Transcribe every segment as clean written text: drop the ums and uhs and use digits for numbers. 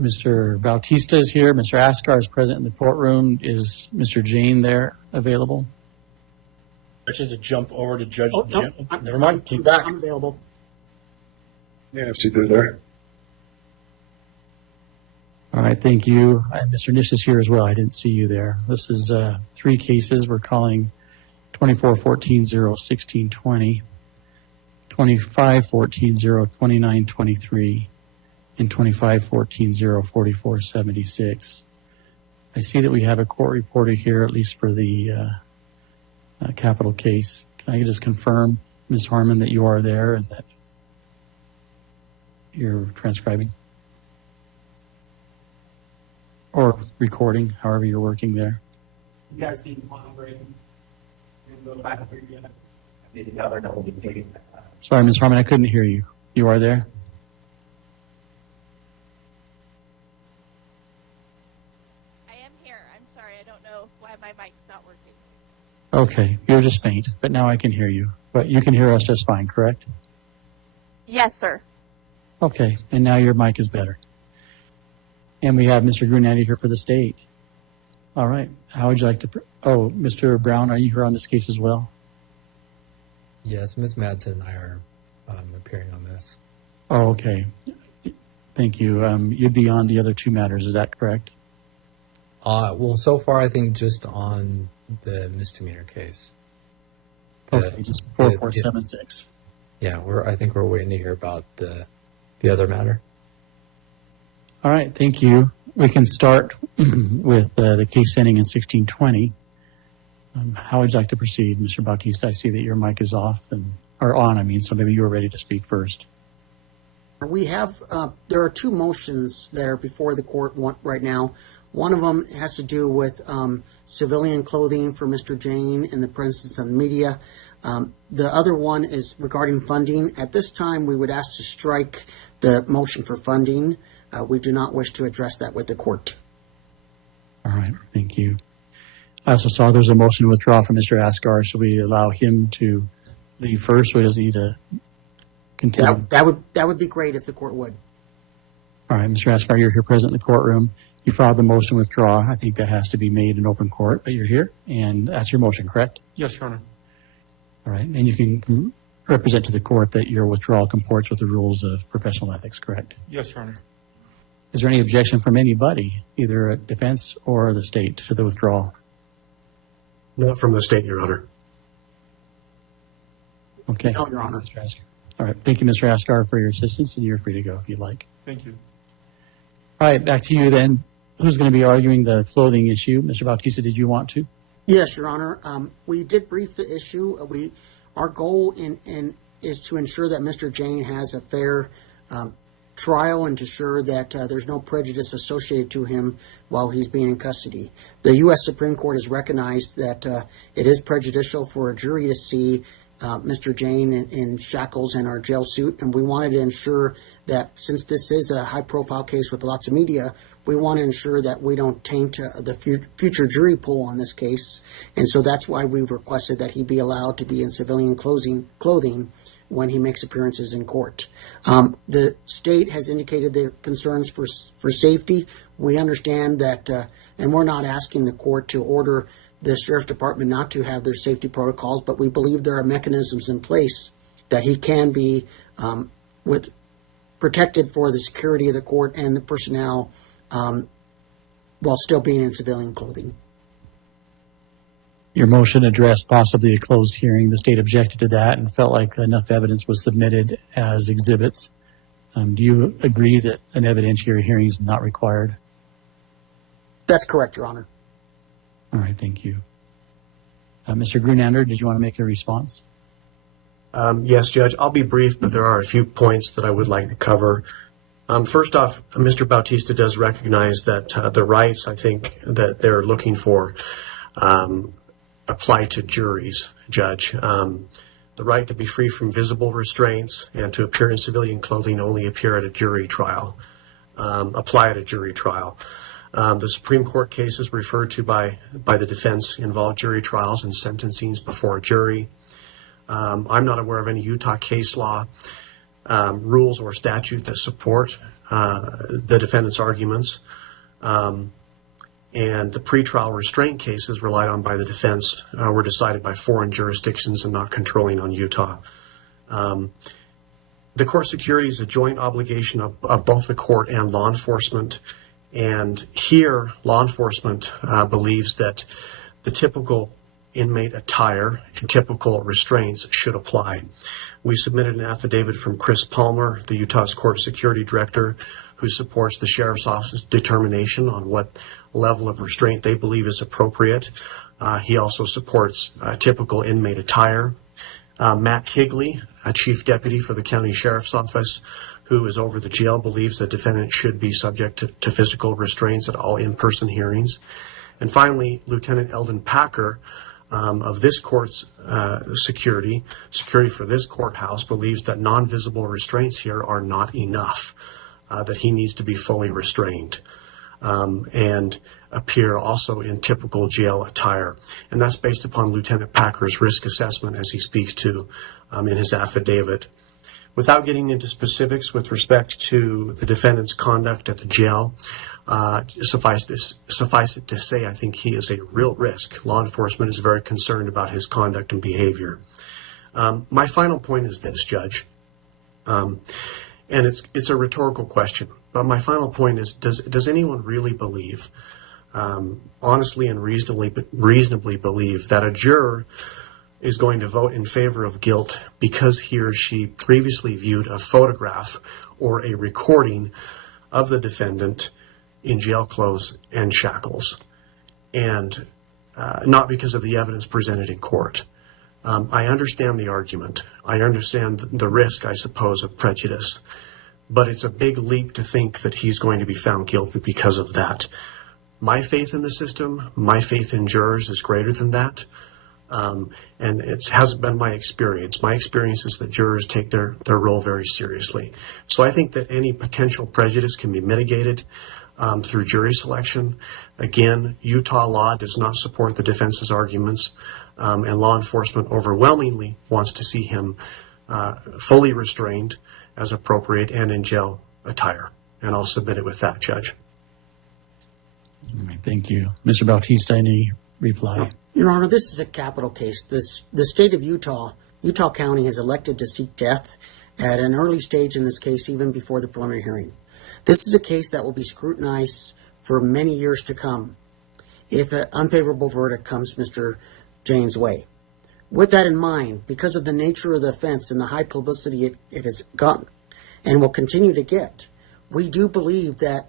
Mr. Bautista is here. Mr. Ascar is present in the courtroom. Is Mr. Jayne there available? Actually, to jump over to Judge Jim. No, Never mind. He's back. I'm available. Yeah, see through there. All right, thank you. And Mr. Nish is here as well. I didn't see you there. This is 3 cases. We're calling 24-14-0-1620, 25-14-0-2923, and 25-14-0-4476. I see that we have a court reporter here, at least for the capital case. Can I just confirm, Ms. Harmon, that you are there and that you're transcribing? Or recording, however you're working there. You guys need to monitor and go back here again. Sorry, Ms. Harmon, I couldn't hear you. You are there? I am here. I'm sorry. I don't know why my mic's not working. Okay, you're just faint, but now I can hear you. But you can hear us just fine, correct? Yes, sir. Okay, and now your mic is better. And we have Mr. Grunandy here for the state. All right. How would you like to... Mr. Brown, are you here on this case as well? Yes, Ms. Madsen and I are appearing on this. Oh, okay. Thank you. You'd be on the other 2 matters. Is that correct? Well, so far, I think just on the misdemeanor case. Okay, just 4476. Yeah, I think we're waiting to hear about the other matter. All right, thank you. We can start with the case ending in 1620. How would you like to proceed, Mr. Bautista? I see that your mic is off, or on, I mean, so maybe you were ready to speak first. We have, there are 2 motions that are before the court right now. One of them has to do with civilian clothing for Mr. Jayne in the presence of the media. The other one is regarding funding. At this time, we would ask to strike the motion for funding. We do not wish to address that with the court. All right, thank you. I also saw there's a motion to withdraw from Mr. Ascar. Should we allow him to leave first, or does he need to continue? That would be great if the court would. All right, Mr. Ascar, you're here present in the courtroom. You filed the motion to withdraw. I think that has to be made in open court, but you're here, and that's your motion, correct? Yes, Your Honor. All right, and you can represent to the court that your withdrawal comports with the rules of professional ethics, correct? Yes, Your Honor. Is there any objection from anybody, either defense or the state, to the withdrawal? Not from the state, Your Honor. Okay. No, Your Honor. Mr. Ascar. All right. Thank you, Mr. Ascar, for your assistance, and you're free to go if you'd like. Thank you. All right, back to you then. Who's going to be arguing the clothing issue? Mr. Bautista, did you want to? Yes, Your Honor. We did brief the issue. Our goal is to ensure that Mr. Jayne has a fair trial and to ensure that there's no prejudice associated to him while he's being in custody. The U.S. Supreme Court has recognized that it is prejudicial for a jury to see Mr. Jayne in shackles in our jail suit, and we wanted to ensure that since this is a high-profile case with lots of media, we want to ensure that we don't taint the future jury pool on this case, and so that's why we've requested that he be allowed to be in civilian clothing when he makes appearances in court. The state has indicated their concerns for safety. We understand that, and we're not asking the court to order the Sheriff's Department not to have their safety protocols, but we believe there are mechanisms in place that he can be protected for the security of the court and the personnel while still being in civilian clothing. Your motion addressed possibly a closed hearing. The state objected to that and felt like enough evidence was submitted as exhibits. Do you agree that an evidentiary hearing is not required? That's correct, Your Honor. All right, thank you. Mr. Grunander, did you want to make a response? Yes, Judge. I'll be brief, but there are a few points that I would like to cover. First off, Mr. Bautista does recognize that the rights, I think, that they're looking for apply to juries, Judge. The right to be free from visible restraints and to appear in civilian clothing only appear at a jury trial, apply at a jury trial. The Supreme Court cases referred to by the defense involve jury trials and sentencings before a jury. I'm not aware of any Utah case law rules or statute that support the defendant's arguments. And the pretrial restraint cases relied on by the defense were decided by foreign jurisdictions and not controlling on Utah. The court security is a joint obligation of both the court and law enforcement. And here, law enforcement believes that the typical inmate attire and typical restraints should apply. We submitted an affidavit from Chris Palmer, the Utah's court security director, who supports the sheriff's office's determination on what level of restraint they believe is appropriate. He also supports typical inmate attire. Matt Higley, a chief deputy for the county sheriff's office, who is over the jail, believes the defendant should be subject to physical restraints at all in-person hearings. And finally, Lieutenant Eldon Packer, of this court's security for this courthouse, believes that non-visible restraints here are not enough, that he needs to be fully restrained and appear also in typical jail attire. And that's based upon Lieutenant Packer's risk assessment, as he speaks to in his affidavit. Without getting into specifics with respect to the defendant's conduct at the jail, suffice it to say, I think he is a real risk. Law enforcement is very concerned about his conduct and behavior. My final point is this, Judge, and it's a rhetorical question, but my final point is, does anyone really believe, honestly and reasonably believe, that a juror is going to vote in favor of guilt because he or she previously viewed a photograph or a recording of the defendant in jail clothes and shackles, and not because of the evidence presented in court? I understand the argument. I understand the risk, I suppose, of prejudice, but it's a big leap to think that he's going to be found guilty because of that. My faith in the system, my faith in jurors is greater than that. And it hasn't been my experience. My experience is that jurors take their role very seriously. So I think that any potential prejudice can be mitigated through jury selection. Again, Utah law does not support the defense's arguments, and law enforcement overwhelmingly wants to see him fully restrained as appropriate and in jail attire. And I'll submit it with that, Judge. All right, thank you. Mr. Bautista, any reply? Your Honor, this is a capital case. The state of Utah County has elected to seek death at an early stage in this case, even before the preliminary hearing. This is a case that will be scrutinized for many years to come if an unfavorable verdict comes Mr. Jayne's way. With that in mind, because of the nature of the offense and the high publicity it has gotten and will continue to get, we do believe that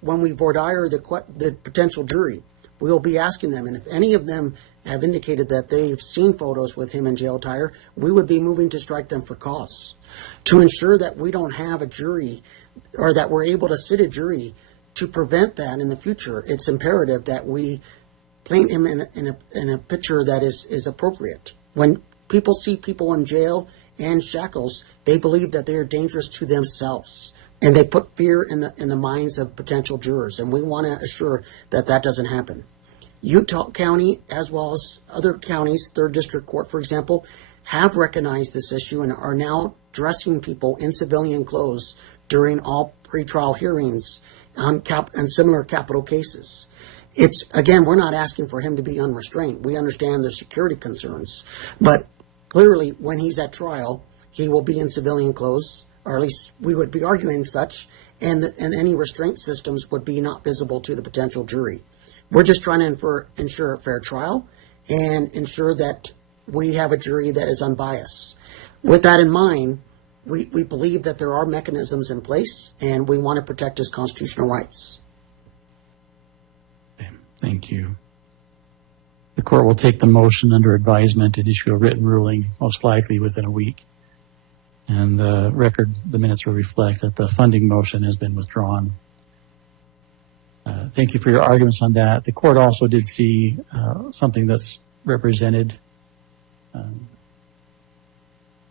when we voir dire the potential jury, we will be asking them, and if any of them have indicated that they've seen photos with him in jail attire, we would be moving to strike them for cause. To ensure that we don't have a jury, or that we're able to sit a jury to prevent that in the future, it's imperative that we paint him in a picture that is appropriate. When people see people in jail and shackles, they believe that they are dangerous to themselves, and they put fear in the minds of potential jurors, and we want to assure that that doesn't happen. Utah County, as well as other counties, 3rd District Court, for example, have recognized this issue and are now dressing people in civilian clothes during all pretrial hearings on similar capital cases. Again, we're not asking for him to be unrestrained. We understand the security concerns, but clearly when he's at trial, he will be in civilian clothes, or at least we would be arguing such, and any restraint systems would be not visible to the potential jury. We're just trying to ensure a fair trial and ensure that we have a jury that is unbiased. With that in mind, we believe that there are mechanisms in place, and we want to protect his constitutional rights. Thank you. The court will take the motion under advisement and issue a written ruling, most likely within a week. And the minutes will reflect that the funding motion has been withdrawn. Thank you for your arguments on that. The court also did see something that's represented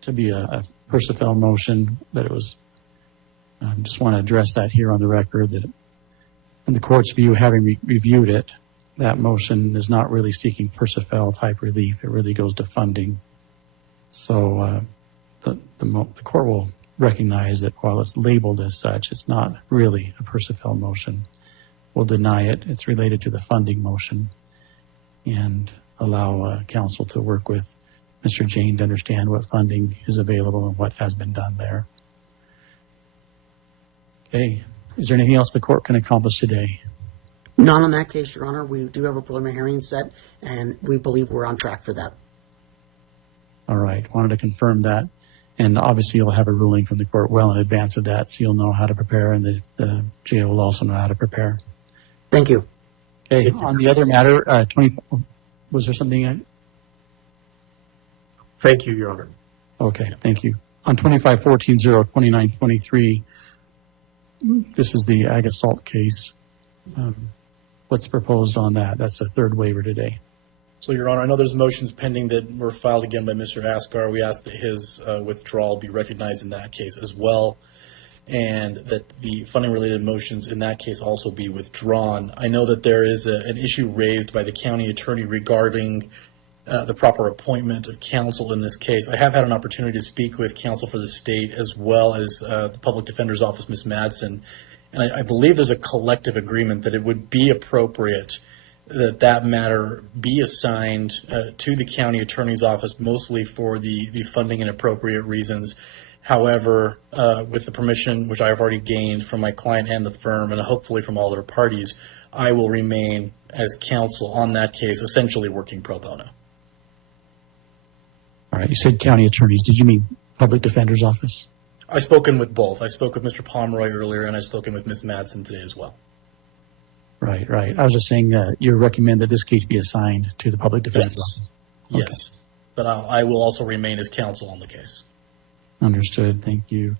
to be a Persifel motion, but it was, just want to address that here on the record, that in the court's view, having reviewed it, that motion is not really seeking Persifel type relief. It really goes to funding. So the court will recognize that while it's labeled as such, it's not really a personnel motion. We'll deny it. It's related to the funding motion, and allow council to work with Mr. Jayne to understand what funding is available and what has been done there. Okay. Is there anything else the court can accomplish today? None on that case, Your Honor. We do have a preliminary hearing set, and we believe we're on track for that. All right. Wanted to confirm that. And obviously you'll have a ruling from the court well in advance of that, so you'll know how to prepare, and the jail will also know how to prepare. Thank you. Okay. On the other matter, 20, was there something? Thank you, Your Honor. Okay. Thank you. On 25-14-0-29-23, this is the ag assault case. What's proposed on that? That's the third waiver today. So, Your Honor, I know there's motions pending that were filed again by Mr. Askar. We ask that his withdrawal be recognized in that case as well, and that the funding-related motions in that case also be withdrawn. I know that there is an issue raised by the county attorney regarding the proper appointment of counsel in this case. I have had an opportunity to speak with counsel for the state as well as the public defender's office, Ms. Madsen, and I believe there's a collective agreement that it would be appropriate that matter be assigned to the county attorney's office, mostly for the funding and appropriate reasons. However, with the permission, which I have already gained from my client and the firm, and hopefully from all other parties, I will remain as counsel on that case, essentially working pro bono. All right. You said county attorneys. Did you mean public defender's office? I've spoken with both. I spoke with Mr. Pomeroy earlier, and I've spoken with Ms. Madsen today as well. Right, right. I was just saying that you recommend that this case be assigned to the public defender's Yes. office. Yes. But I will also remain as counsel on the case. Understood. Thank you.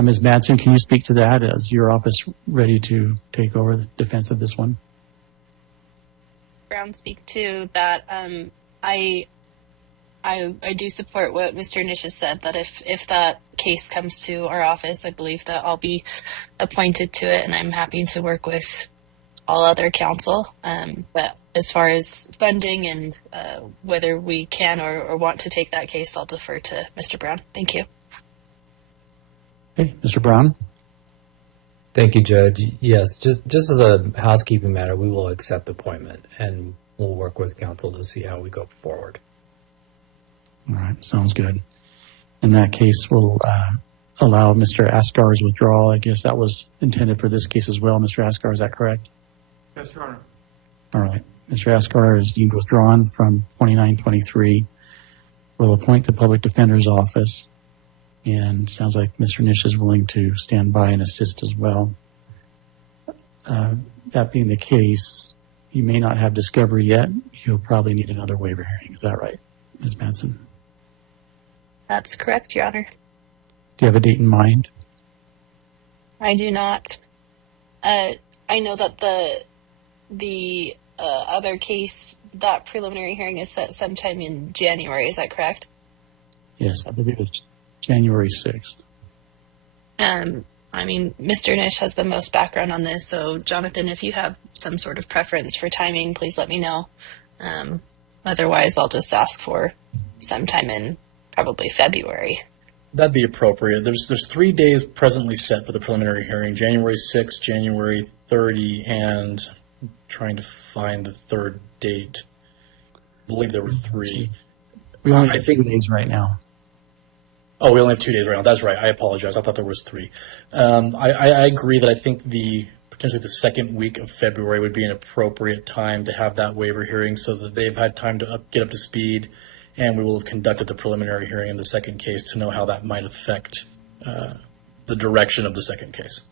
Ms. Madsen, can you speak to that? Is your office ready to take over the defense of this one? Brown speak to that. I do support what Mr. Nish has said, that if that case comes to our office, I believe that I'll be appointed to it, and I'm happy to work with all other counsel. But as far as funding and whether we can or want to take that case, I'll defer to Mr. Brown. Thank you. Okay, Mr. Brown? Thank you, Judge. Yes, just as a housekeeping matter, we will accept the appointment, and we'll work with counsel to see how we go forward. All right, sounds good. In that case, we'll allow Mr. Askar's withdrawal. I guess that was intended for this case as well. Mr. Askar, is that correct? Yes, Your Honor. All right. Mr. Askar is deemed withdrawn from 2923. We'll appoint the public defender's office, and sounds like Mr. Nish is willing to stand by and assist as well. That being the case, you may not have discovery yet. You'll probably need another waiver hearing. Is that right, Ms. Madsen? That's correct, Your Honor. Do you have a date in mind? I do not. I know that the other case, that preliminary hearing is set sometime in January. Is that correct? Yes, I believe it's January 6th. I mean, Mr. Nish has the most background on this, so Jonathan, if you have some sort of preference for timing, please let me know. Otherwise, I'll just ask for sometime in probably February. That'd be appropriate. There's 3 days presently set for the preliminary hearing: January 6th, January 30, and I'm trying to find the third date. I believe there were 3. We only I have think- 2 days right now. Oh, we only have 2 days right now. That's right. I apologize. I thought there was 3. I agree that I think potentially the second week of February would be an appropriate time to have that waiver hearing, so that they've had time to get up to speed, and we will have conducted the preliminary hearing in the second case to know how that might affect the direction of the second case.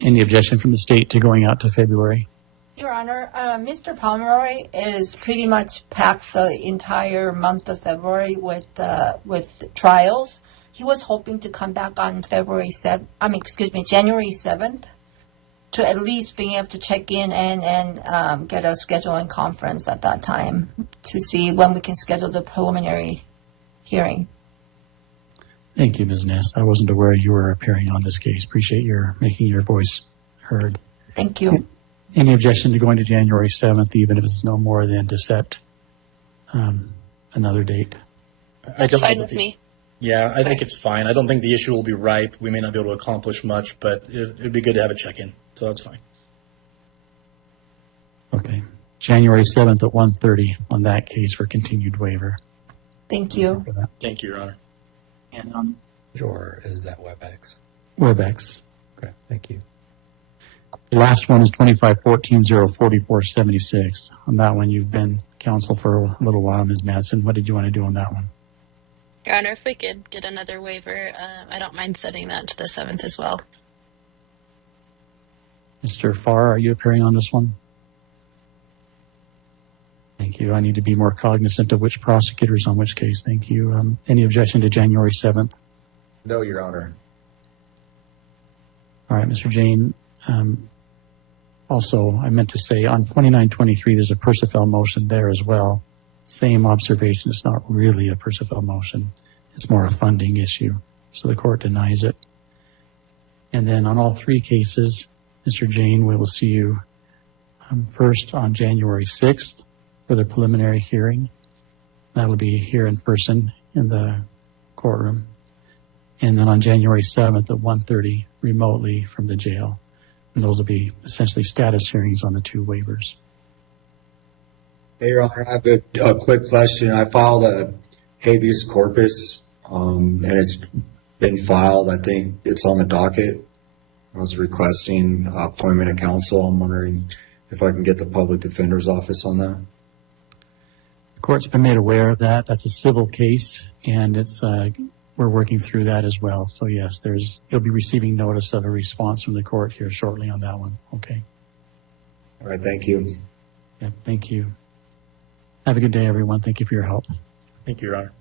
Any objection from the state to going out to February? Your Honor, Mr. Pomeroy is pretty much packed the entire month of February with trials. He was hoping to come back on January 7th, to at least being able to check in and get a scheduling conference at that time to see when we can schedule the preliminary hearing. Thank you, Ms. Ness. I wasn't aware you were appearing on this case. Appreciate your making your voice heard. Thank you. Any objection to going to January 7th, even if it's no more than to set another date? That's fine with me. Yeah, I think it's fine. I don't think the issue will be ripe. We may not be able to accomplish much, but it'd be good to have a check-in, so that's fine. Okay. January 7th at 1:30 on that case for continued waiver. Thank you. For that. Thank you, Your Honor. And Or is that WebEx? WebEx. Okay, thank you. The last one is 2514-04476. On that one, you've been counsel for a little while, Ms. Madsen. What did you want to do on that one? Your Honor, if we could get another waiver, I don't mind setting that to the 7th as well. Mr. Farr, are you appearing on this one? Thank you. I need to be more cognizant of which prosecutors on which case. Thank you. Any objection to January 7th? No, Your Honor. All right, Mr. Jayne. Also, I meant to say on 2923, there's a Percival motion there as well. Same observation. It's not really a Percival motion. It's more a funding issue. So the court denies it. And then on all three cases, Mr. Jayne, we will see you first on January 6th for the preliminary hearing. That will be here in person in the courtroom. And then on January 7th at 1:30 remotely from the jail. And those will be essentially status hearings on the two waivers. Hey, Your Honor, I have a quick question. I filed a habeas corpus, and it's been filed. I think it's on the docket. I was requesting appointment of counsel. I'm wondering if I can get the public defender's office on that. The court's been made aware of that. That's a civil case, and it's we're working through that as well. So yes, you'll be receiving notice of a response from the court here shortly on that one. Okay. All right, thank you. Yeah, thank you. Have a good day, everyone. Thank you for your help. Thank you, Your Honor.